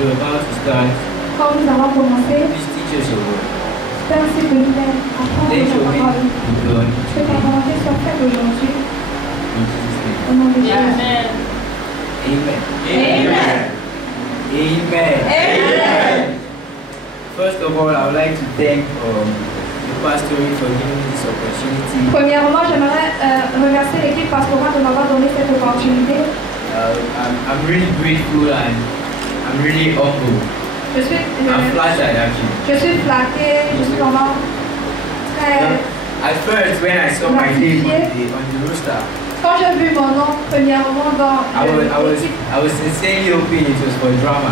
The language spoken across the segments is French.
we're about to start, Quand nous allons commencer, please teach us your word. Père, s'il te plaît, apprends Let ta your will parole. be done Que ta volonté soit faite aujourd'hui. in Jesus' name. Au nom de Jésus. Amen. Amen. Amen. Amen. Amen. First of all, I would like to thank the pastoring for giving me this opportunity. Premièrement, j'aimerais remercier l'équipe pastorale de m'avoir donné cette opportunité. I'm really grateful and I'm really humble. Je suis, I'm flattered actually. je suis flattée, je suis vraiment très... At first, when I saw my name on the rooster, Quand j'ai vu mon nom, premièrement dans l'équipe, I was sincerely hoping it was for drama.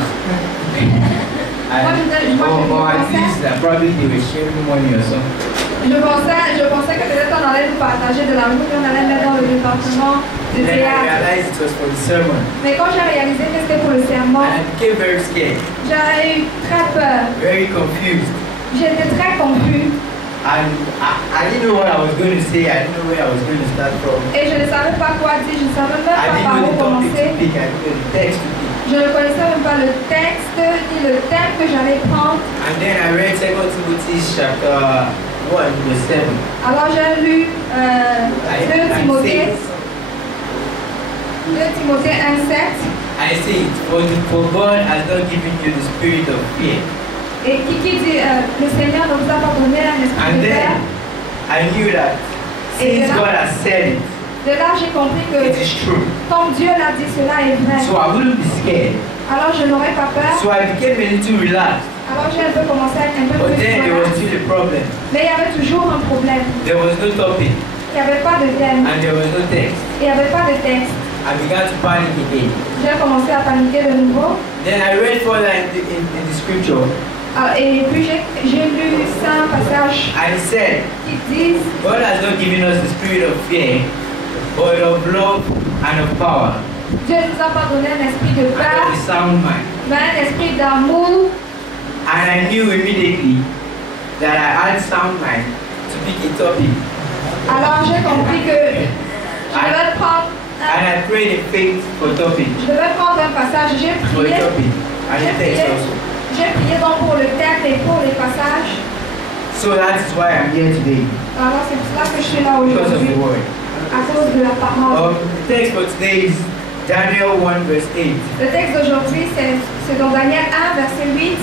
moi je or at least probably they were sharing money or something. pensais que peut-être on allait nous partager de l'argent qu'on allait mettre dans le département de Then I théâtre. realized it was for the sermon. Mais quand j'ai réalisé que c'était pour le serment, And I became very scared, j'ai eu très peur. very confused. J'étais très confus And I didn't know what I was going to say. I didn't know where I was going to start from. et je ne savais pas quoi dire, je ne savais même I pas didn't par know où the topic commencer. to pick. I didn't know the text to pick. Je ne connaissais même pas le texte ni le thème que j'allais prendre. And then I read 2 Timothy chapter 1 verse 7. Alors j'ai lu 2 Timothée 1:7 I say, for God has not given you the spirit of fear. et qui dit le Seigneur ne vous a pas donné un esprit And de then peur. I knew that since God has said it, De là j'ai compris que it is true. comme Dieu l'a dit, cela est vrai. So I wouldn't be scared. Alors je n'aurais pas peur. So I became a little relaxed. Alors j'ai un peu commencé à être un peu But plus then there was relax. still a problem. Mais il y avait toujours un problème. There was no topic Il n'y avait pas de thème. and there was no text. Il n'y avait pas de texte. I began to panic again. J'ai commencé à paniquer de nouveau. Then I read further in the scripture Et puis j'ai lu 5 passages and it said, qui disent God has not given us the spirit of fear, but of love and of power Dieu ne nous a pas donné un esprit de and peur, of a sound mind. mais un esprit d'amour. And I knew immediately that I had sound mind to pick a topic. Alors j'ai compris que And I prayed in faith for topic. je devais prendre un passage. J'ai For a prié, topic. And a text also. j'ai prié donc pour le thème et pour les passages. So that is why I'm here today. Alors c'est pour cela que je suis là Because of aujourd'hui, the word. à cause de la parole. The text for today is Daniel 1 verse 8. Le texte d'aujourd'hui, c'est dans Daniel 1, verset 8.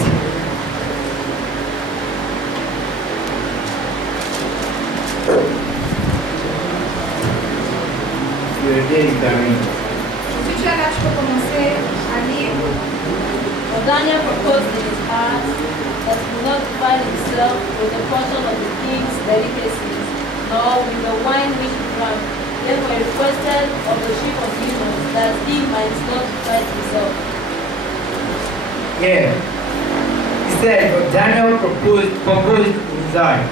You're there, Gary. Si tu es là, tu peux commencer à lire. But Daniel proposed in his heart that he would not defile himself with the portion of the king's delicacies, nor with the wine which he drank. Therefore he requested of the chief of eunuchs that he might not defile himself. Yeah. He said, but Daniel proposed in his heart.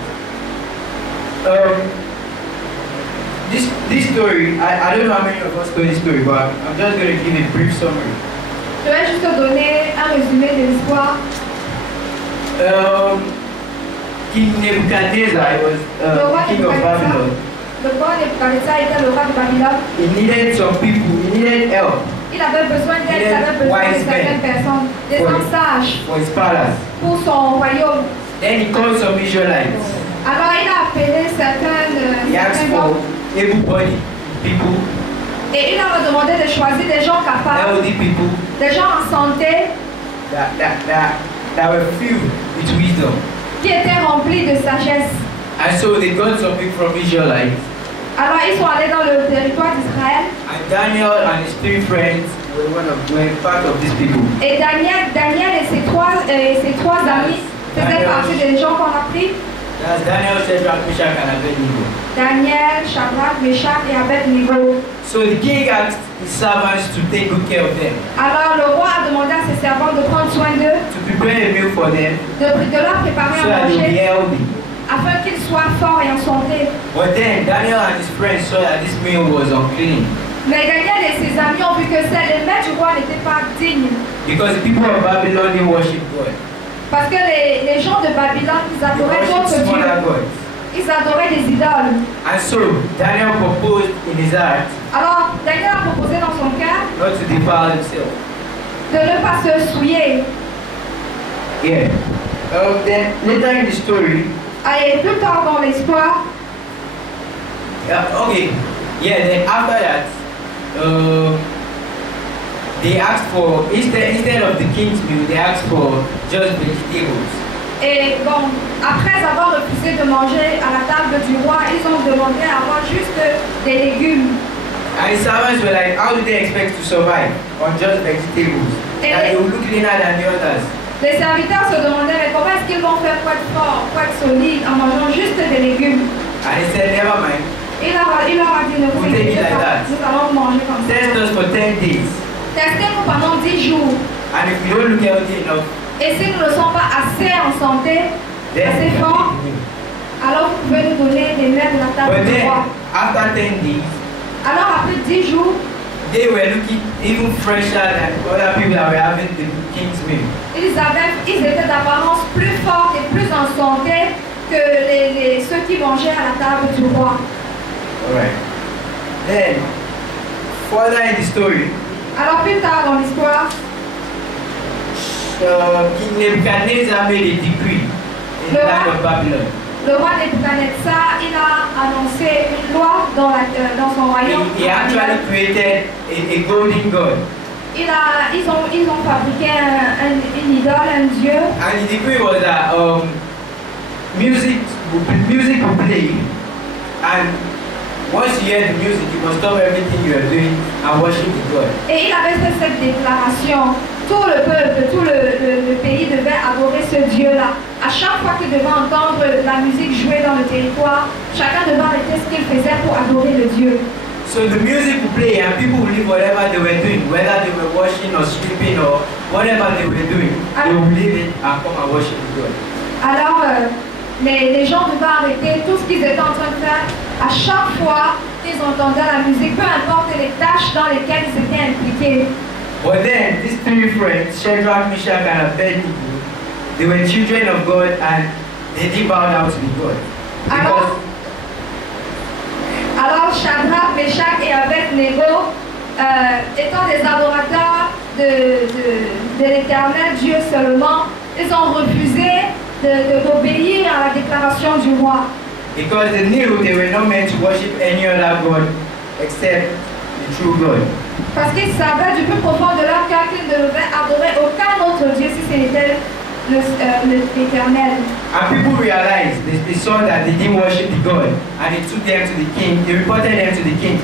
This story, I don't know how many of us know this story, but I'm just going to give a brief summary. Je vais juste te donner un résumé de l'histoire. King Nebuchadnezzar was Le roi the king of Babylon. Le roi Nebuchadnezzar était le roi de Babylone. He needed some people, he needed help Il avait besoin d'aide, il avait besoin de certaines personnes, des hommes sages for his palace. pour son royaume. Then he called some Israelites. Alors il a appelé He certains asked for hommes able-bodied people, et il leur a demandé de choisir des gens capables, healthy people des gens en santé, that were filled with wisdom. qui étaient remplis de sagesse. And so they got some people from Israelites. Alors ils sont allés dans le territoire d'Israël And Daniel and his 3 friends were part of these people. et Daniel et ses trois amis faisaient partie des gens qu'on a pris. That's Daniel, Shadrach, Meshach, and Abednego. Daniel, Shadrach, Meshach et Abednego. So the king asked his servants to take good care of them, Alors le roi a demandé à ses servants de prendre soin d'eux, to prepare a meal for them, de leur préparer so à that they'll be manger, healthy. afin qu'ils soient forts et en santé. But then Daniel and his friends saw that this meal was unclean, Mais Daniel et ses amis ont vu que les maîtres du roi n'étaient pas dignes. because the people of Babylon, they worship God. Parce que les gens de Babylone, ils They adoraient worship d'autres smaller dieux. gods. Ils adoraient des idoles. And so Daniel proposed in his heart Alors Daniel a proposé dans son cœur not to defile himself. de ne pas se souiller. Yeah. Then later in the story, Et plus tard dans l'histoire, okay, yeah. Then after that, they asked for instead of the king's meal, they asked for just vegetables. et bon, après avoir refusé de manger à la table du roi, ils ont demandé à avoir juste des légumes. And the servants were like, how do they expect to survive on just vegetables? That they will look leaner than the others. Les serviteurs se demandaient mais comment est-ce qu'ils vont faire pour être forts, pour être solides en mangeant juste des légumes. And he said, never mind. Il leur a dit ne vous inquiétez pas, nous allons manger comme ça. Test us for 10 days. Testez-nous pendant 10 jours. And if we don't look healthy enough, Et si nous ne sommes pas assez en santé, assez forts, alors vous pouvez nous donner des mets de la table du roi. After 10 days, Alors après 10 jours, they were looking even fresher than other people that were having the king's meal. ils étaient d'apparence plus forts et plus en santé que ceux qui mangeaient à la table du roi. Alright. Then, further in the story, Alors plus tard dans l'histoire, King Nebuchadnezzar made a decree in the land of Babylon. le roi Nebuchadnezzar, il a annoncé une loi dans son royaume. He actually created a golden god. Ils ont fabriqué une idole, un dieu. And the decree was that music will play, and once you hear the music, you must stop everything you are doing and worship the God. Et il avait fait cette déclaration. Tout le peuple, tout le pays devait adorer ce Dieu-là. À chaque fois qu'il devait entendre la musique jouer dans le territoire, chacun devait arrêter ce qu'il faisait pour adorer le Dieu. So the music would play and people would leave whatever they were doing, whether they were washing or sleeping or whatever they were doing, they would leave it and come and worship God. Alors, les gens devaient arrêter tout ce qu'ils étaient en train de faire. À chaque fois qu'ils entendaient la musique, peu importe les tâches dans lesquelles ils étaient impliqués. But then, these three friends, Shadrach, Meshach, and Abednego, they were children of God and they did bow down to the God. Alors Shadrach, Meshach et Abednego, étant des adorateurs de l'Éternel Dieu seulement, ils ont refusé d'obéir à la déclaration du roi. Because they knew they were not meant to worship any other God except the true God. Parce qu'ils savaient du plus profond de leur cœur qu'ils ne devaient adorer aucun autre Dieu si ce n'était l'Éternel. And people realized, they saw that they didn't worship the God, and they took them to the king, they reported them to the king.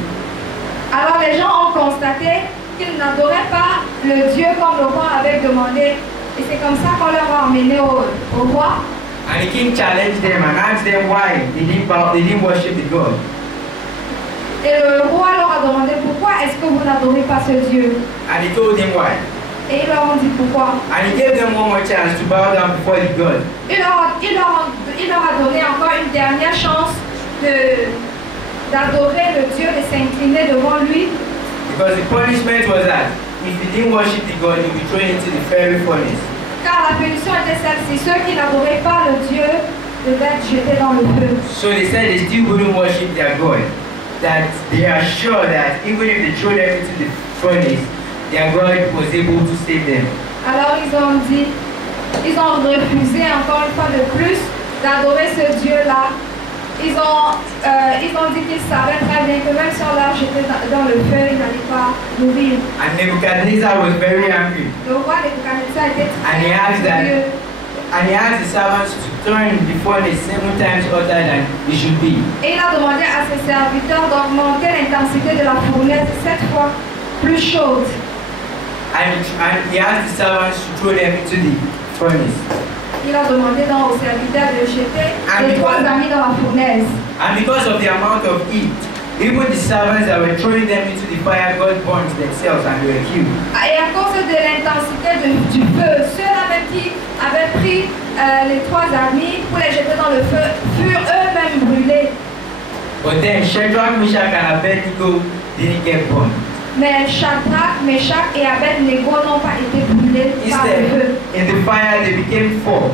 Alors les gens ont constaté qu'ils n'adoraient pas le Dieu comme le roi avait demandé. Et c'est comme ça qu'on leur a emmené au roi. And the king challenged them and asked them why they didn't worship the God. Et le roi leur a demandé pourquoi est-ce que vous n'adorez pas ce Dieu. And he told them why. Et ils leur ont dit pourquoi. And he gave them one more chance to bow down before the God. Il leur a donné encore une dernière chance d'adorer le Dieu, de s'incliner devant lui. Because the punishment was that if you didn't worship the God, you'll be thrown into the fiery furnace. Car la punition était celle-ci, ceux qui n'adoraient pas le Dieu devaient être jetés dans le feu. So they said they still wouldn't worship their God. That they are sure that even if they throw them into the furnace, their God was able to save them. Alors ils ont refusé encore une fois de plus d'adorer ce Dieu-là. Ils ont dit qu'ils savaient très bien que même si on l'a jeté dans le feu, ils n'allaient pas mourir. And Nebuchadnezzar was very angry. Le roi Nebuchadnezzar était And he asked the servants to turn the furnace 7 times hotter than it should be. Et il a demandé à ses serviteurs d'augmenter l'intensité de la fournaise 7 fois plus chaude. And he asked the servants to throw them into the furnace. Il a demandé donc aux serviteurs de jeter les 3 amis dans la fournaise. And because of the amount of heat, even the servants that were throwing them into the fire got burned themselves and they were killed. Et à cause de l'intensité du feu, ceux-là même qui avaient pris les 3 amis pour les jeter dans le feu furent eux-mêmes brûlés. But then Shadrach, Meshach, and Abednego didn't get burned. Mais Shadrach, Meshach et Abednego n'ont pas été brûlés par le feu. In the fire they became 4.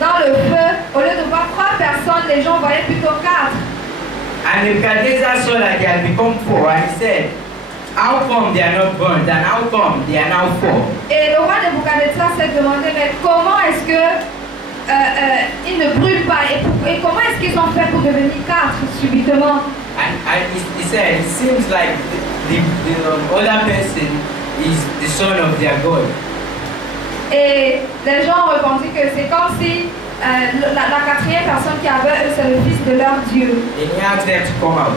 Dans le feu, au lieu de voir 3 personnes, les gens voyaient plutôt 4. And Nebuchadnezzar saw that they had become 4 and he said, how come they are not burned and how come they are now four? Et le roi Nebuchadnezzar s'est demandé, mais comment est-ce que ils ne brûlent pas et comment est-ce qu'ils ont fait pour devenir 4 subitement? And he said, it seems like the other person is the son of their God. Et les gens ont répondu que c'est comme si la quatrième personne qui avait eux, c'est le fils de leur Dieu. And he asked them to come out.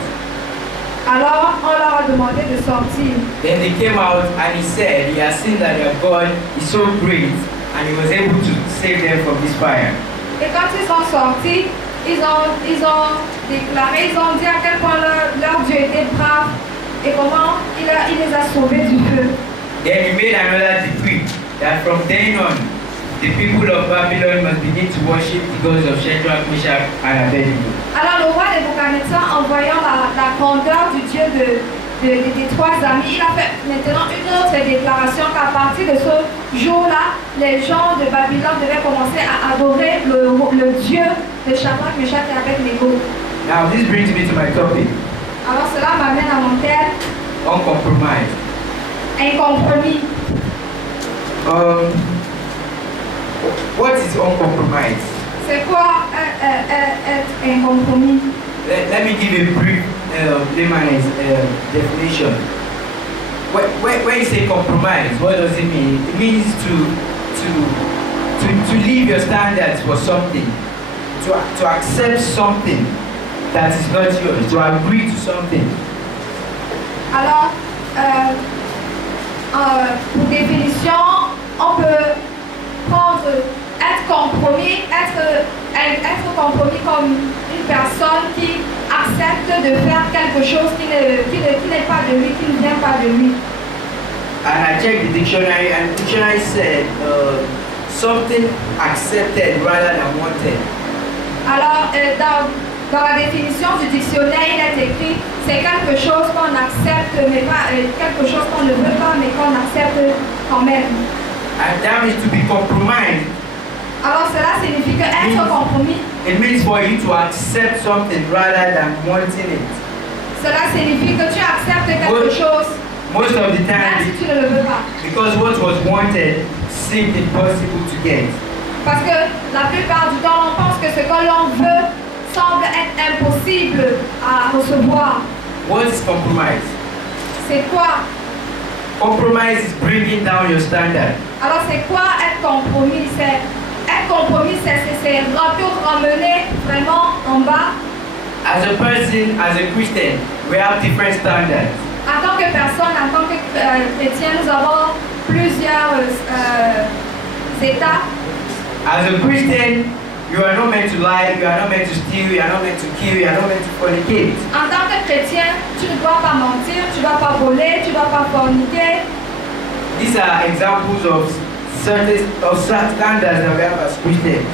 Alors on leur a demandé de sortir. Then they came out and he said he has seen that their God is so great and he was able to save them from this fire. Et quand ils sont sortis, ils ont déclaré, ils ont dit à quel point leur Dieu était brave et comment il les a sauvés du feu. Then he made another decree that from then on, the people of Babylon must begin to worship the gods of Shadrach, Meshach, and Abednego. Alors le roi Nebuchadnezzar, en voyant la grandeur du Dieu des trois amis, il a fait maintenant une autre déclaration qu'à partir de ce jour-là, les gens de Babylone devaient commencer à adorer le Dieu de Shadrach, Meshach et Abednego. Now this brings me to my topic. Alors cela m'amène à mon thème, Uncompromised. un compromis. What is uncompromised? C'est quoi être un compromis? Let me give a brief layman's definition. When you say compromise, what does it mean? It means to leave your standards for something, to accept something that is not yours, to agree to something. Alors, pour définition, on peut prendre être compromis comme une personne qui accepte de faire quelque chose qui n'est pas de lui, qui ne vient pas de lui. And I checked the dictionary, and the dictionary said something accepted rather than wanted. Alors, dans la définition du dictionnaire, il est écrit c'est quelque chose qu'on accepte, mais pas quelque chose qu'on ne veut pas, mais qu'on accepte quand même. And that means to be compromised. Alors cela signifie que être compromis. It means for you to accept something rather than wanting it. Cela signifie que tu acceptes quelque chose. Most of the Même time, si tu ne le veux pas. because what was wanted seemed impossible to get. Parce que la plupart du temps, on pense que ce que l'on veut semble être impossible à recevoir. What is compromise? C'est quoi? Compromise is bringing down your standard. Alors c'est quoi être compromis? Être compromis, c'est ramener vraiment en bas. As a person, as a Christian, we have different standards. En tant que personne, en tant que chrétien, nous avons plusieurs états. As a Christian, you are not meant to lie, you are not meant to steal, you are not meant to kill, you are not meant to fornicate. En tant que chrétien, tu ne dois pas mentir, tu ne dois pas voler, tu ne dois pas forniquer. These are examples of certain standards that we have as Christians.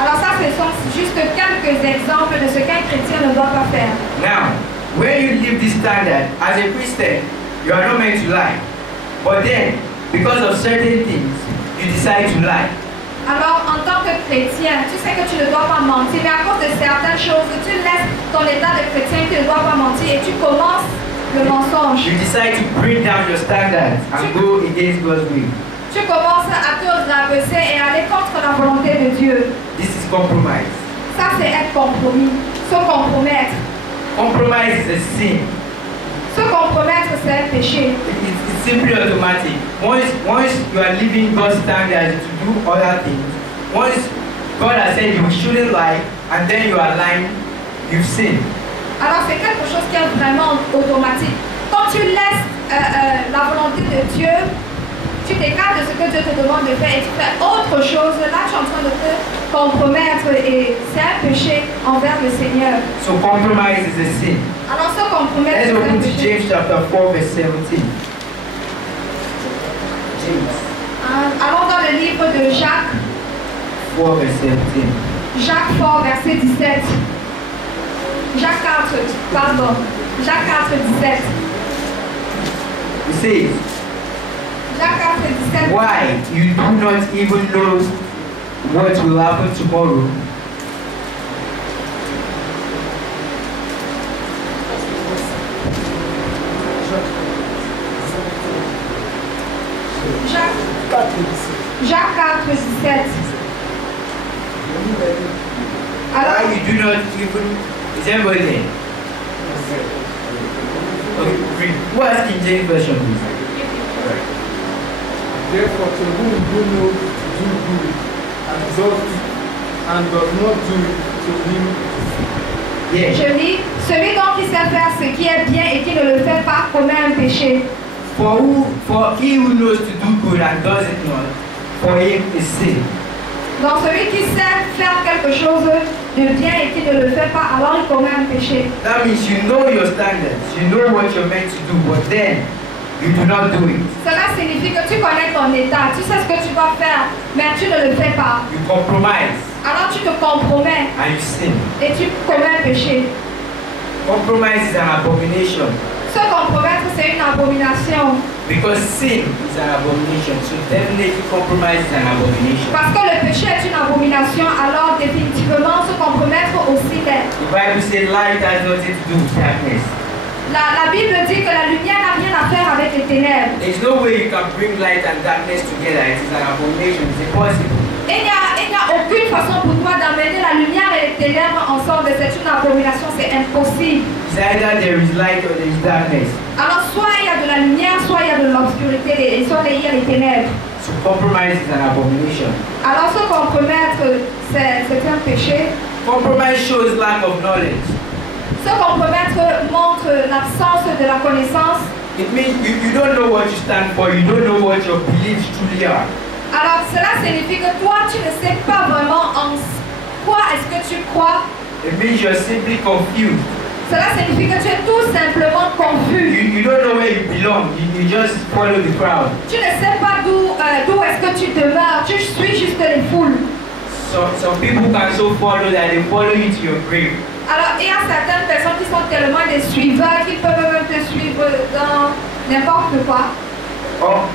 Alors ça, ce sont juste quelques exemples de ce qu'un chrétien ne doit pas faire. Now, when you live this standard, as a Christian, you are not meant to lie. But then, because of certain things, you decide to lie. Alors, en tant que chrétien, tu sais que tu ne dois pas mentir, mais à cause de certaines choses, tu laisses ton état de chrétien, tu ne dois pas mentir et tu commences le mensonge. You decide to bring down your standards and go against God's will. Tu commences à te rabaisser et aller contre la volonté de Dieu. This is compromise. Ça, c'est être compromis, se compromettre. Compromise is a sin. Se compromettre, c'est un péché. It's simply automatic. Once you are living God's standards to do other things, once God has said you shouldn't lie, and then you are lying, you've sinned. Alors, c'est quelque chose qui est vraiment automatique. Quand tu laisses la volonté de Dieu, tu t'écartes de ce que Dieu te demande de faire et tu fais autre chose, là tu es en train de te compromettre et c'est un péché envers le Seigneur. So compromise is a sin. Alors se compromettre, Let's c'est un open to péché. James chapter 4 verse 17. James Allons dans le livre de Jacques, 4 verse 17. Jacques 4, verset 17. Jacques 4, pardon. Jacques 4, 17. It says, Jacques 4, 17. why you do not even know what will happen tomorrow? Jacques 4, 17. Alors, Why you do not even resemble them? Okay, read. Who has King James Version, please? Therefore, to whom you know to do good and does not do it, to him Yeah. je lis, celui donc qui sait faire ce qui est bien et qui ne le fait pas commet un péché. For he who knows to do good and does it not, for him is sin. Donc celui qui sait faire quelque chose de bien et qui ne le fait pas, alors il commet un péché. That means you know your standards, you know what you're meant to do, but then you do not do it. Cela signifie que tu connais ton état, tu sais ce que tu dois faire, mais tu ne le fais pas. You compromise Alors tu te compromets and you sin. et tu commets un péché. Compromise is an abomination Se compromettre, c'est une abomination. because sin is an abomination. So definitely compromise is an abomination. Parce que le péché est une abomination, alors définitivement se compromettre aussi l'est. The Bible says light has nothing to do with darkness. La Bible dit que la lumière n'a rien à faire avec les ténèbres. There's no way you can bring light and darkness together. It is an abomination. It's impossible. Il n'y a aucune façon pour toi d'amener la lumière et les ténèbres ensemble. C'est une abomination, c'est impossible. It's either there is light or there is darkness. Alors soit il y a de la lumière, soit il y a de l'obscurité, et soit il y a les ténèbres. So compromise is an abomination. Alors se compromettre, c'est un péché. Compromise shows lack of knowledge. Se compromettre montre l'absence de la connaissance. It means you don't know what you stand for. You don't know what your beliefs truly are. Alors cela signifie que toi tu ne sais pas vraiment en quoi est-ce que tu crois. It means you're simply confused. Cela signifie que tu es tout simplement confus. You don't know where you belong. You just follow the crowd. Tu ne sais pas d'où est-ce que tu demeures. Tu suis juste les foules. So some people can so follow that they follow you to your grave. Alors il y a certaines personnes qui sont tellement des suiveurs qu'ils peuvent même te suivre dans n'importe quoi.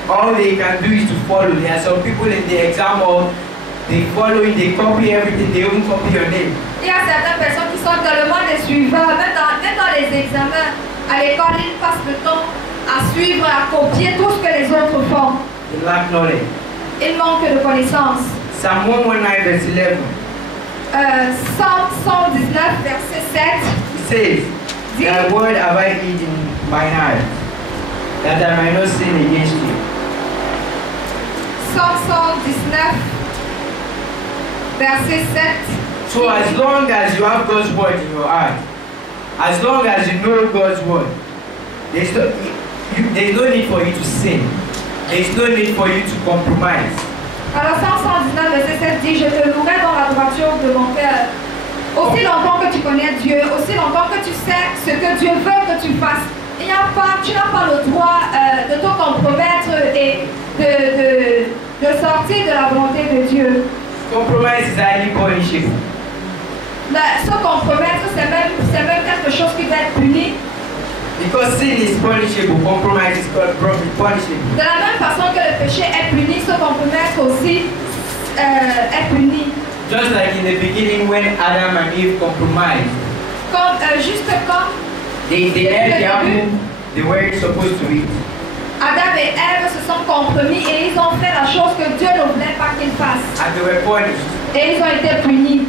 All they can do is to follow. There are some people in the exam hall, they follow you, they copy everything, they even copy your name. Il y a certaines personnes qui sont tellement des suiveurs, même dans les examens à l'école, ils passent le temps à suivre, à copier tout ce que les autres font. They lack knowledge. Ils manquent de connaissances. Psalm 119 verse 11. Psalm 119, verset 7. It says, Thy word have I hid in mine heart, that I might not sin against you. Psalm 119, verset 7. So as long as you have God's word in your heart, as long as you know God's word, there's no need for you to sin. There's no need for you to compromise. Alors Psalm 119, verset 7 dit, je te louerai dans la droiture de mon cœur. Aussi longtemps que tu connais Dieu, aussi longtemps que tu sais ce que Dieu veut que tu fasses, tu n'as pas le droit de te compromettre et de sortir de la volonté de Dieu. Compromise is highly punishable. Se compromettre, c'est même quelque chose qui doit être puni. Because sin is punishable, compromise is punishable. De la même façon que le péché est puni, se compromettre aussi est puni. Just like in the beginning when Adam and Eve compromised. Comme, juste comme they ate the apple they weren't supposed to eat. Adam et Ève se sont compromis et ils ont fait la chose que Dieu ne voulait pas qu'ils fassent. And they were punished. Et ils ont été punis.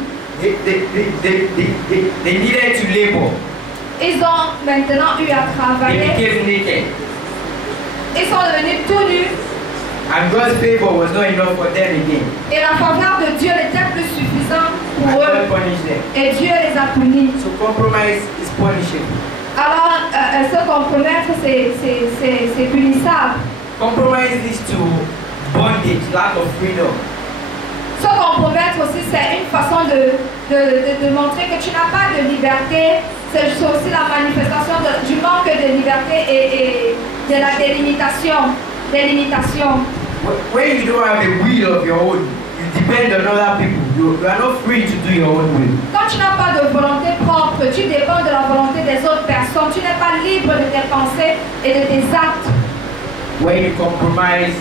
They needed to labor. Ils ont maintenant eu à They travailler. became naked. Ils sont devenus tout nus. And God's favor was not enough for them again. Et la faveur de Dieu n'était plus suffisante And pour God eux. punished them. Et Dieu les a punis. So compromise is punishable. Alors, se compromettre, c'est punissable. Compromise leads to bondage, lack of freedom. Se compromettre aussi, c'est une façon de montrer que tu n'as pas de liberté. C'est aussi la manifestation du manque de liberté et de la délimitation. When you don't have a will of your own, you depend on other people. You are not free to do your own will. Quand tu n'as pas de volonté propre, tu dépends de la volonté des autres personnes. Tu n'es pas libre de tes pensées et de tes actes. When you compromise,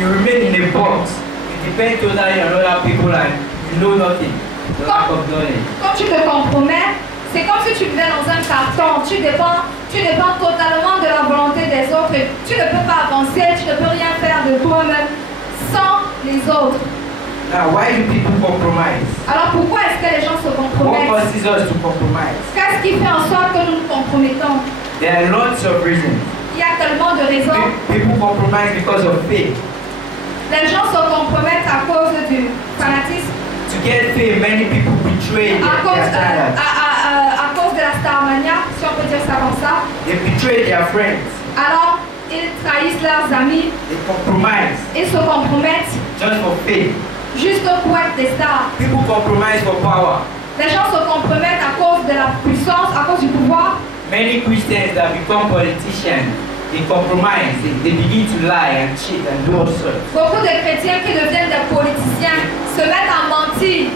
you remain in a box. You depend totally on other people and you know nothing. The lack of knowledge. Quand tu te compromets, C'est comme si tu vivais dans un carton. Tu dépends totalement de la volonté des autres. Tu ne peux pas avancer, tu ne peux rien faire de toi-même sans les autres. Now, why do people compromise? Alors pourquoi est-ce que les gens se What compromettent? causes us to compromise? Qu'est-ce qui fait en sorte que nous nous compromettons? There are lots of reasons. Il y a tellement de raisons. People compromise because of faith. Les gens se compromettent à cause du fanatisme, To get fame, many people betray à cause, their standards. à cause de la starmania, si on peut dire ça comme ça. They betray their friends. Alors, ils trahissent leurs amis, They compromise ils se compromettent just for fame. juste pour être des stars. People compromise for power. Les gens se compromettent à cause de la puissance, à cause du pouvoir. Many Christians that become politicians, they compromise. They begin to lie and cheat and do all sorts. Beaucoup de chrétiens qui deviennent des politiciens se mettent à mentir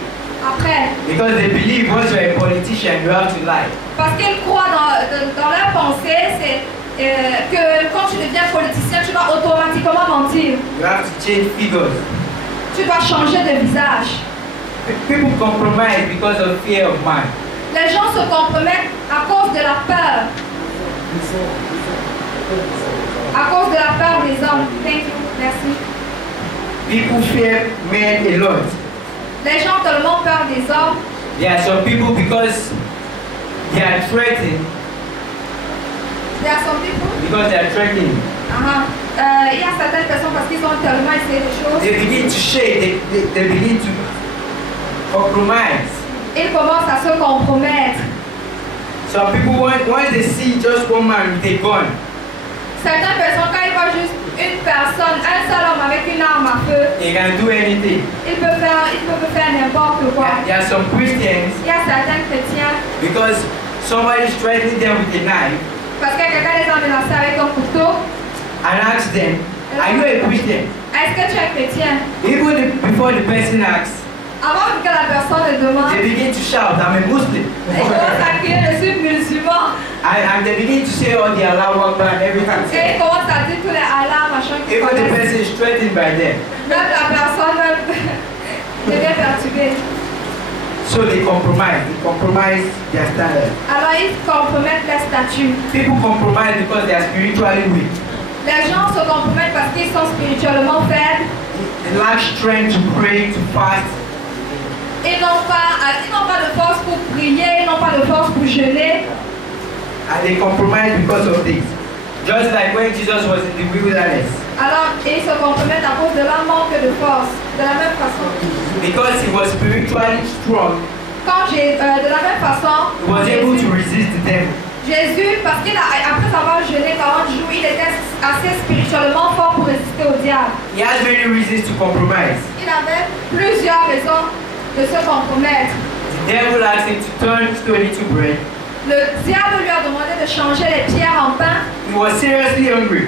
après. Because they believe once you're a politician, you have to lie. Parce qu'ils croient dans leur pensée, c'est que quand tu deviens politicien, tu vas automatiquement mentir. You have to change figures. Tu dois changer de visage. People compromise because of fear of man. Les gens se compromettent à cause de la peur. À cause de la peur des hommes. Thank you. Merci. People fear men a lot. Les gens ont tellement peur des hommes. There are some people because they are threatened. There are some people. Because they are threatened. Il y a certaines personnes parce qu'ils ont tellement essayé des choses. They begin to shake. They begin to compromise. Ils commencent à se compromettre. Some people once they see just one man with a gun, Certaines personnes, quand ils voient juste une personne, un seul homme avec une arme à feu, they can do anything. ils peuvent faire n'importe quoi. There are some Christians Il y a certains chrétiens, because somebody is threatening them with a knife parce que quelqu'un les a menacés avec un couteau, and ask them, "Are you a Christian?" est-ce que tu es chrétien? Even before the person asks, Avant que la personne le demande, they begin to shout, "I'm a Muslim." ils commencent à crier, je suis musulman. And they begin to say all the Allahu Akbar and everything. Et ils commencent à dire tous les Allah, machin, qui Even the connaissent. person is threatened by them. Même la personne devient perturbée. So they compromise their standards. Alors ils compromettent les statuts. People compromise because they are spiritually weak. Les gens se compromettent parce qu'ils sont spirituellement faibles. They lack strength to pray, to fast. Ils n'ont pas de force pour prier, ils n'ont pas de force pour jeûner. And they compromise because of this. Just like when Jesus was in the wilderness. Alors ils se compromettent à cause de leur manque de force. De la même façon. Because he was spiritually strong, De la même façon, he was able to resist the devil. Jésus, parce qu'après avoir jeûné 40 jours, il était assez spirituellement fort pour résister au diable. He has many reasons to compromise. Il avait plusieurs raisons de se compromettre. The devil asked him to turn stone into bread. Le diable lui a demandé de changer les pierres en pain. He was seriously hungry,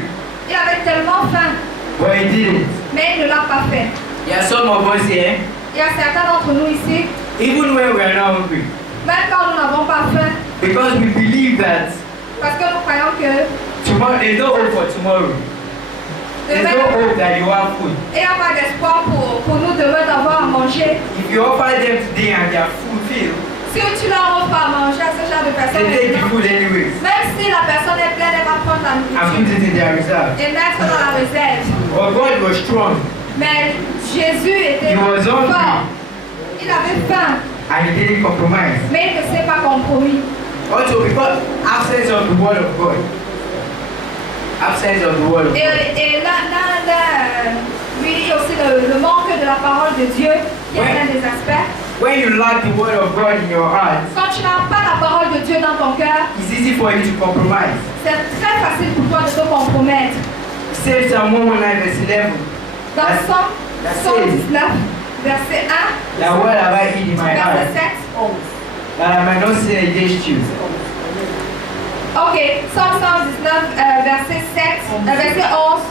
Il avait tellement faim, but he didn't. mais il ne l'a pas fait. There are some of us here, Il y a certains d'entre nous ici, even when we are not hungry, même quand nous n'avons pas faim, because we believe that parce que nous croyons que tomorrow there's no hope for tomorrow. There's no demain, hope that you have food. il n'y a pas d'espoir pour nous demain d'avoir à manger. If you offer them today and they are fulfilled, Si tu leur offres à manger à ce genre de they personnes, take the maintenant, food anyways même si la personne est pleine, elle va prendre la and put nourriture it in their reserve. et mettre dans la réserve. But God was strong Mais Jésus était He was hungry. fort. Il avait faim, and he didn't compromise. mais il ne s'est pas compromis. Also because absence of the word of God. Absence of the word of God. Et là, oui, il y a aussi le manque de la parole de Dieu, qui est Ouais. l'un des aspects. When you lack the word of God in your heart, Quand tu n'as pas la parole de Dieu dans ton cœur, it's easy for you to compromise. c'est très facile pour toi de te compromettre. Save Psalm 119 verse 11. Dans That's- Somme that's 119, verset 1, That word have I hid in my heart, verset 7. that I might not sin against you. Ok, Somme 119, verset 7, verset 11.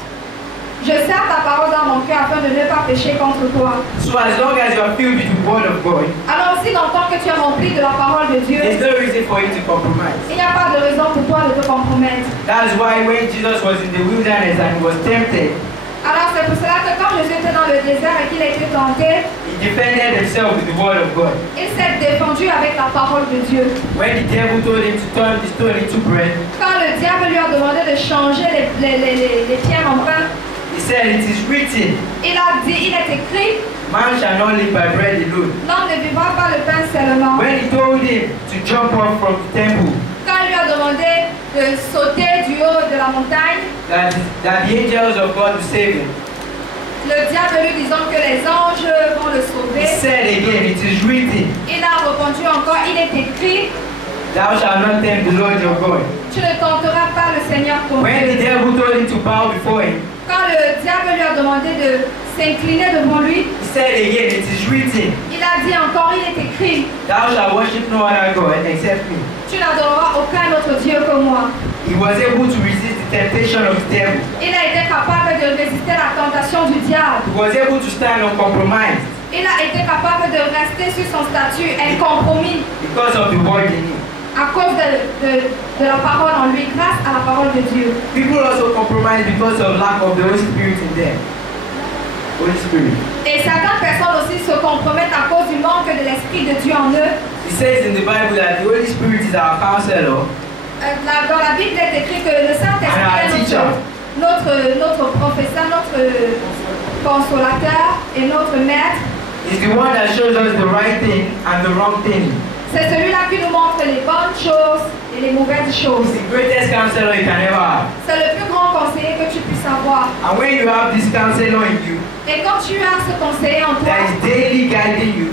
Je sers ta parole dans mon cœur afin de ne pas pécher contre toi. So as long as you are filled with the word of God, Alors aussi longtemps que tu es rempli de la parole de Dieu, there's no reason for you to compromise. il n'y a pas de raison pour toi de te compromettre. That's why when Jesus was in the wilderness and he was tempted, Alors c'est pour cela que quand Jésus était dans le désert et qu'il a été tenté, he defended himself with the word of God. il s'est défendu avec la parole de Dieu. When the devil told him to turn the stone into bread, Quand le diable lui a demandé de changer les pierres en pain, he said, "It is written, il a dit, il est écrit, man shall not live by bread alone." l'homme ne vivra pas le pain seulement. When he told him to jump off from the temple, Quand il lui a demandé de sauter du haut de la montagne, that the angels of God will save him, le diable lui disant que les anges vont le he sauver, said again, "It is written, il a répondu encore, il est écrit, thou shalt not tempt the Lord your God." tu ne tenteras pas le Seigneur ton When the Dieu. devil told him to bow before him, Quand le diable lui a demandé de s'incliner devant lui, he said again, "It is written, il a dit encore, il est écrit, thou shalt worship no other God except me." tu n'adoreras aucun autre Dieu que moi. He was able to resist the temptation of the devil. Il a été capable de résister à la tentation du diable. He was able to stand uncompromised Il a été capable de rester sur son statut incompromis because of the word in him. à cause de la parole en lui, grâce à la parole de Dieu. People also compromise because of lack of the Holy Spirit in them. Holy Spirit. Et certaines personnes aussi se compromettent à cause du manque de l'Esprit de Dieu en eux. It says in the Bible that the Holy Spirit is our counselor Dans la Bible, il est écrit que le Saint-Esprit est notre professeur, notre consolateur et notre maître. is the one that shows us the right thing and the wrong thing. C'est celui-là qui nous montre les bonnes choses et les mauvaises choses. It's the greatest counselor you can ever have. C'est le plus grand conseiller que tu puisses avoir. And when you have this counselor in you Et quand tu as ce conseiller en toi, that is daily guiding you,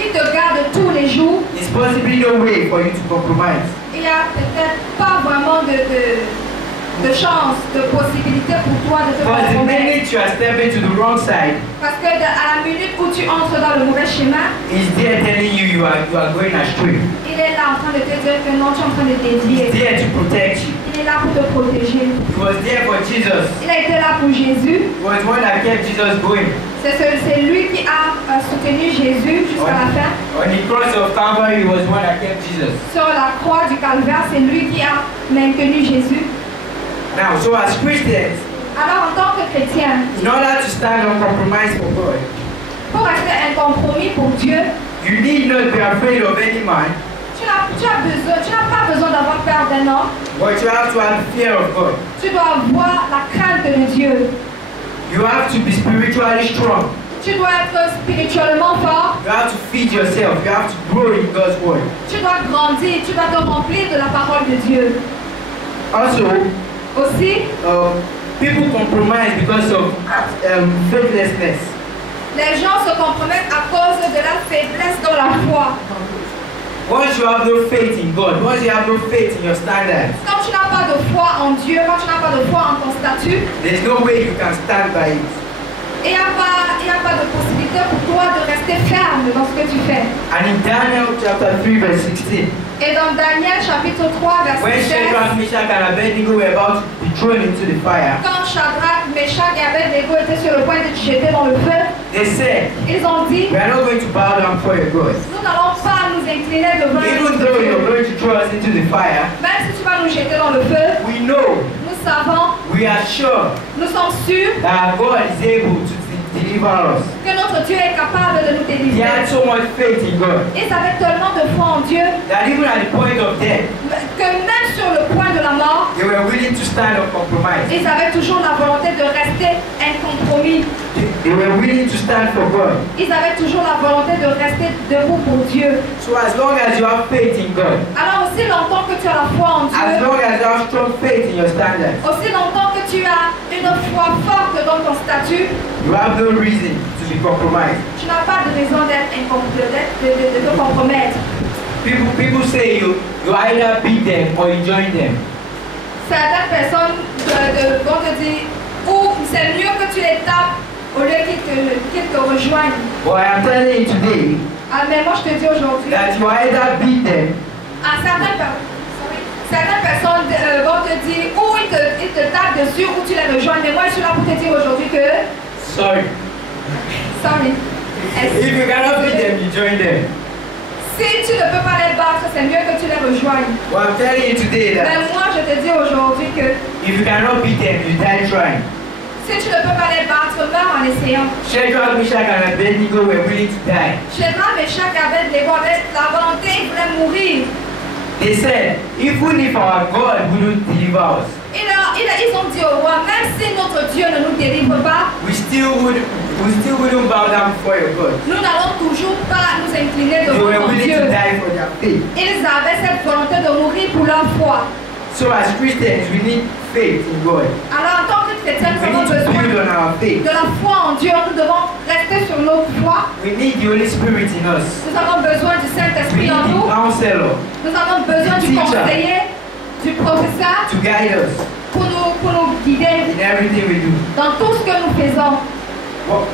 qui te garde tous les jours, there's possibly no way for you to compromise. il n'y a peut-être pas vraiment de chance, de possibilité pour toi de te Because the compromettre. minute you are stepping to the wrong side, Parce que à la minute où tu entres dans le mauvais chemin, he's there telling you you are going astray. il est là en train de te dire que non, tu es en train de He's dévier. there to protect you. Il est là pour te protéger. He was there for Jesus. Il a été là pour Jésus. He was the one that kept Jesus going. C'est lui qui a soutenu Jésus jusqu'à la fin. On the cross of Calvary, he was the one that kept Jesus. Sur la croix du calvaire, c'est lui qui a maintenu Jésus. Now, so as Christians, Alors en tant que chrétien, in order to stand on compromise for God, pour rester un compromis pour Dieu, you need not be afraid of any man, tu n'as pas besoin d'avoir peur d'un homme. but you have to have fear of God. Tu dois avoir la crainte de Dieu. You have to be spiritually strong. Tu dois être spirituellement fort. You have to feed yourself. You have to grow in God's word. Tu dois grandir. Tu dois te remplir de la parole de Dieu. Also, Aussi, people compromise because of faithlessness. les gens se compromettent à cause de la faiblesse dans la foi. Once you have no faith in God, once you have no faith in your standards, Quand tu n'as pas de foi en Dieu, quand tu n'as pas de foi en ton statut, there's no way you can stand by it. il n'y a pas de possibilité pour toi de rester ferme dans ce que tu fais. And in Daniel chapter 3 verse 16, Et dans Daniel chapitre 3 when verset 16, Shadrach, Meshach and Abednego were about to be thrown into the fire, quand Shadrach, Meshach et Abednego étaient sur le point de te jeter dans le feu, they said, ils ont dit, we are not going to bow down for your God. nous n'allons pas nous incliner devant Even though you're Dieu. going to throw us into the fire, Même si tu vas nous jeter dans le feu, we know, nous savons, we are sure nous sommes sûrs that God is able to deliver us. que notre Dieu est capable de nous He délivrer. had so much faith in God Ils avaient tellement de foi en Dieu that even at the point of death, que même sur le point de la mort, they were willing to stand on compromise. ils avaient toujours la volonté de rester incompromis. They were willing to stand for God. Ils avaient toujours la volonté de rester debout pour Dieu. So as long as you have faith in God, Alors aussi longtemps que tu as la foi en as Dieu, long as you have strong faith in your standards, aussi longtemps que tu as une foi forte dans ton statut, you have no reason to be compromised. tu n'as pas de raison d'être de te compromettre. People say you either beat them or you join them. Certaines personnes vont te dire, ou c'est mieux que tu les tapes au lieu qu'ils te rejoignent. But I am telling you today Ah, mais moi je te dis aujourd'hui, that you either beat them certaines personnes vont te dire, ou ils te tapent dessus, ou tu les rejoins. Mais moi je suis là pour te dire aujourd'hui que, sorry. sorry, If you cannot beat them, you join them. si tu ne peux pas les battre, c'est mieux que tu les rejoignes. But I'm telling you today Mais that moi je te dis aujourd'hui que, if you cannot beat them, you die trying. si tu ne peux pas les battre meurt en essayant. Shadrach, Meshach, and Abednego were willing to die. Shadrach, Meshach et Abednego avaient la volonté, ils voulaient mourir. They said, even if our God wouldn't deliver us, Ils ont dit au roi, même si notre Dieu ne nous délivre pas, we still wouldn't bow down before your God. nous n'allons toujours pas nous incliner They devant were ton willing Dieu. to die for their faith. Ils avaient cette volonté de mourir pour leur foi. So as Christians, we need faith in God. Alors en tant que chrétiens, nous We avons need to build besoin on our faith. de la foi en Dieu. Nous devons rester sur notre foi. We need the Holy Spirit in us. Nous avons besoin du We Saint-Esprit need en the nous. counselor Nous avons besoin du Teacher. conseiller, du professeur to guide us pour nous guider in everything we do. dans tout ce que nous faisons.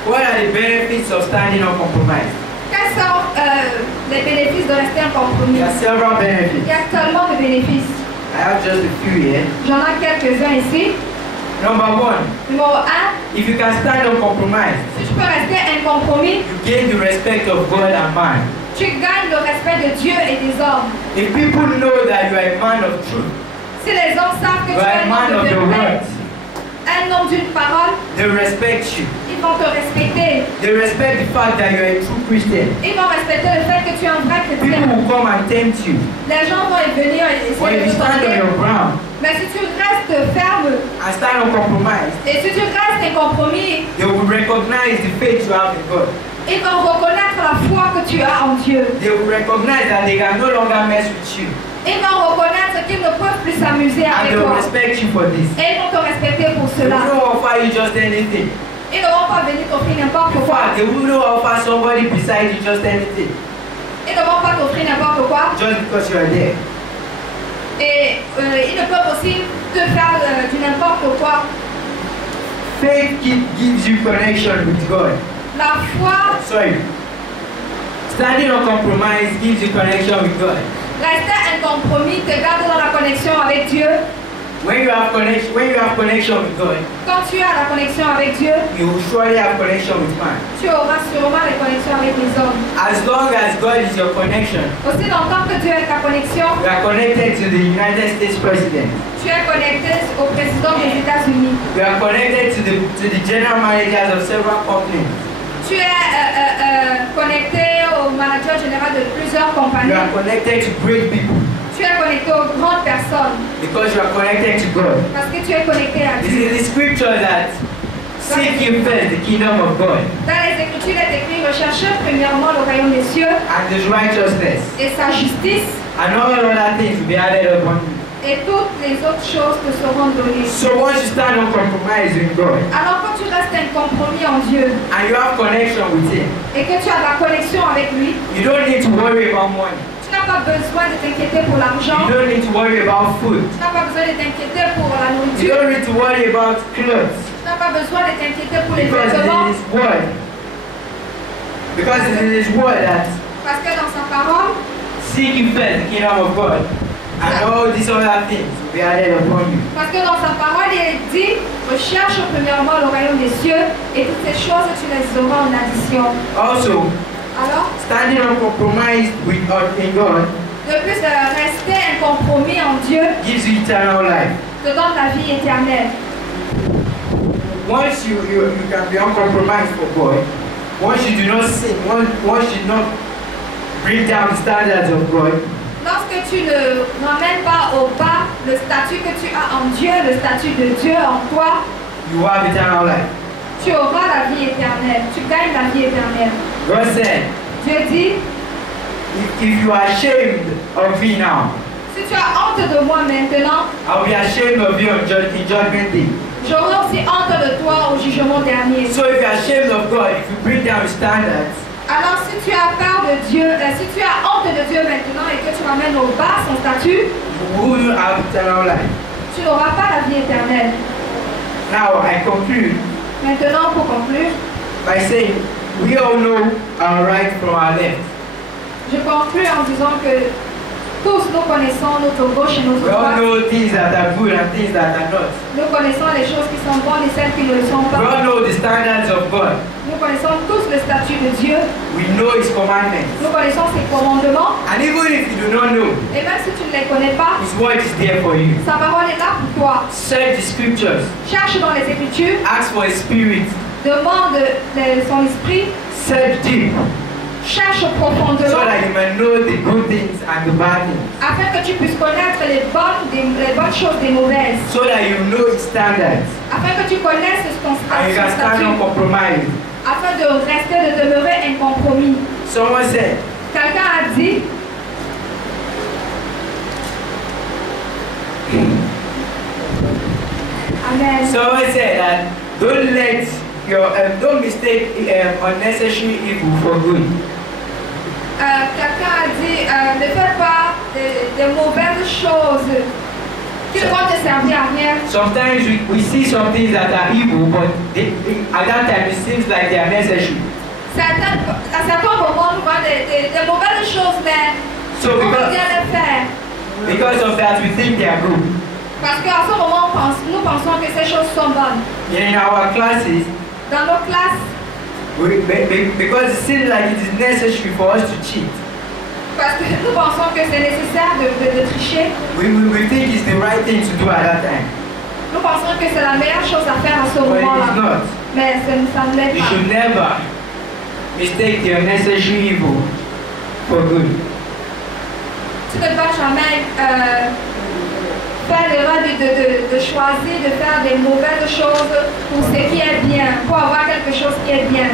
What are the benefits of standing on compromise? Quels sont les bénéfices de rester en compromis? There are several Il benefits. y a tellement de bénéfices. I have just a few here. J'en ai quelques-uns ici. Number one, Numéro 1, if you can stand on compromise, si tu peux rester un compromis, you gain the respect of God and man. tu gagnes le respect de Dieu et des hommes. If people know that you are a man of truth, Si les hommes savent que you tu are es a un man homme of de your vérité, word, un homme d'une parole, they respect you. ils vont te respecter. They respect the fact that you are a true Christian. Ils vont respecter le fait que tu es un vrai People chrétien. will come and tempt you. Les gens vont venir But essayer if de you te stand on tenter. your ground Mais si tu restes ferme and stand on compromise, et si tu restes un compromis, they will recognize the faith you have in God. ils vont reconnaître la foi que tu as en Dieu. They will recognize that they can no longer mess with you. Ils vont reconnaître qu'ils ne peuvent plus s'amuser And avec they will toi. respect you for this. Et ils vont te respecter pour They will cela. not offer you just anything. Ils ne vont pas venir t'offrir n'importe In quoi. fact, they will not offer somebody beside you just anything. Ils ne vont pas t'offrir n'importe quoi. Just because you are there. Et ils ne peuvent aussi te faire du n'importe quoi. Faith gives you connection with God. La foi, Sorry. Standing on compromise gives you connection with God. rester un compromis te garde dans la connexion avec Dieu. When you have connection with God, Quand tu as la connexion avec Dieu, you will surely have connection with man. tu auras sûrement les connexions avec les hommes. As long as God is your connection, Aussi longtemps que Dieu est ta connexion, you are connected to the United States President. tu es connecté au président des États-Unis. You are connected to the general managers of several companies. Tu es connecté au manager général de plusieurs You compagnies. are connected to great people Tu es connecté aux grandes personnes because you are connected to God. parce que tu es connecté à This Dieu. is the scripture that seek ye first the kingdom of God Dans les Écritures, il est écrit recherchez premièrement le royaume des cieux and His righteousness, et sa justice, and all other things will be added upon you. et toutes les autres choses te seront données. So once you stand on compromise with God Alors quand tu restes un compromis en Dieu and you have connection with Him, et que tu as la connexion avec lui, you don't need to worry about money. tu n'as pas besoin de t'inquiéter pour l'argent, You don't need to worry about food. tu n'as pas besoin de t'inquiéter pour la You nourriture, don't need to worry about clothes tu n'as pas besoin de t'inquiéter pour les because it vêtements, is His word. Because it is His word that parce que dans sa parole, seek ye first the kingdom of God and all these other things will be added upon you. parce que dans sa parole, il dit recherche premièrement le royaume des cieux et toutes ces choses tu les auras en addition. Also, Alors, standing on compromise with in God de plus, rester un compromis en Dieu gives you eternal life. te donne la vie éternelle. Once you can be uncompromised for God, once you do not sin, once you do not bring down the standards of God, Lorsque tu ne ramènes pas au bas le statut que tu as en Dieu, le statut de Dieu en toi, you have eternal life. tu auras la vie éternelle. Tu gagnes la vie éternelle. God said, Dieu dit, if you are ashamed of me now, si tu as honte de moi maintenant, I'll be ashamed of you in judgment day. j'aurai aussi honte de toi au jugement dernier. So if you are ashamed of God, if you bring down standards, Alors si tu as peur de Dieu, si tu as honte de Dieu maintenant et que tu ramènes au bas son statut, you will have eternal life. tu n'auras pas la vie éternelle. Now I conclude Maintenant, pour conclure, by saying we all know our right from our left. je conclue en disant que tous nous connaissons notre gauche et notre We all droite. know things that are good and things that are not. Nous connaissons les choses qui sont bonnes et celles qui ne le sont We all pas. know the standards of God. Nous connaissons tous le statut de Dieu. We know His commandments. Nous connaissons ses commandements. And even if you do not know, Et même si tu ne les connais pas, His word is there for you. sa parole est là pour toi. Search the scriptures. Cherche dans les Écritures. Ask for His Spirit. Demande son esprit. Search deep. Cherche So profondément. that you may know the good things and the bad things. Afin que tu puisses connaître les bonnes choses des mauvaises. So that you know His standards. Afin que tu connaisses son And you can stand statut. uncompromised. Afin de rester, de demeurer incompromis. Someone said, Quelqu'un a dit, Amen. someone said that don't mistake unnecessary evil for good. Quelqu'un a dit, ne fais pas des mauvaises choses qui ne vont te servir à rien. Sometimes we see some things that are evil, but at that time it seems like they are necessary. À certains moments, nous voyons des mauvaises choses, mais So on veut bien les faire. because of that, we think they are good. Parce qu'à ce moment, nous pensons que ces choses sont bonnes. In our classes, Dans nos classes, because it seems like it is necessary for us to cheat, parce que nous pensons que c'est nécessaire de tricher, we think it's the right thing to do at that time. nous pensons que c'est la meilleure chose à faire à ce But it is moment-là. not. Mais ça ne l'est You pas. should never mistake the unnecessary evil for good. Tu ne dois jamais faire l'erreur de choisir de faire des mauvaises choses pour ce qui est bien, pour avoir quelque chose qui est bien.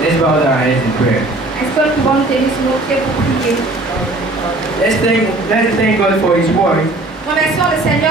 Let's bow our heads in prayer. Est-ce que nous pouvons nous tenir sur nos pieds pour prier? Let's thank God for His word. Remercions le Seigneur.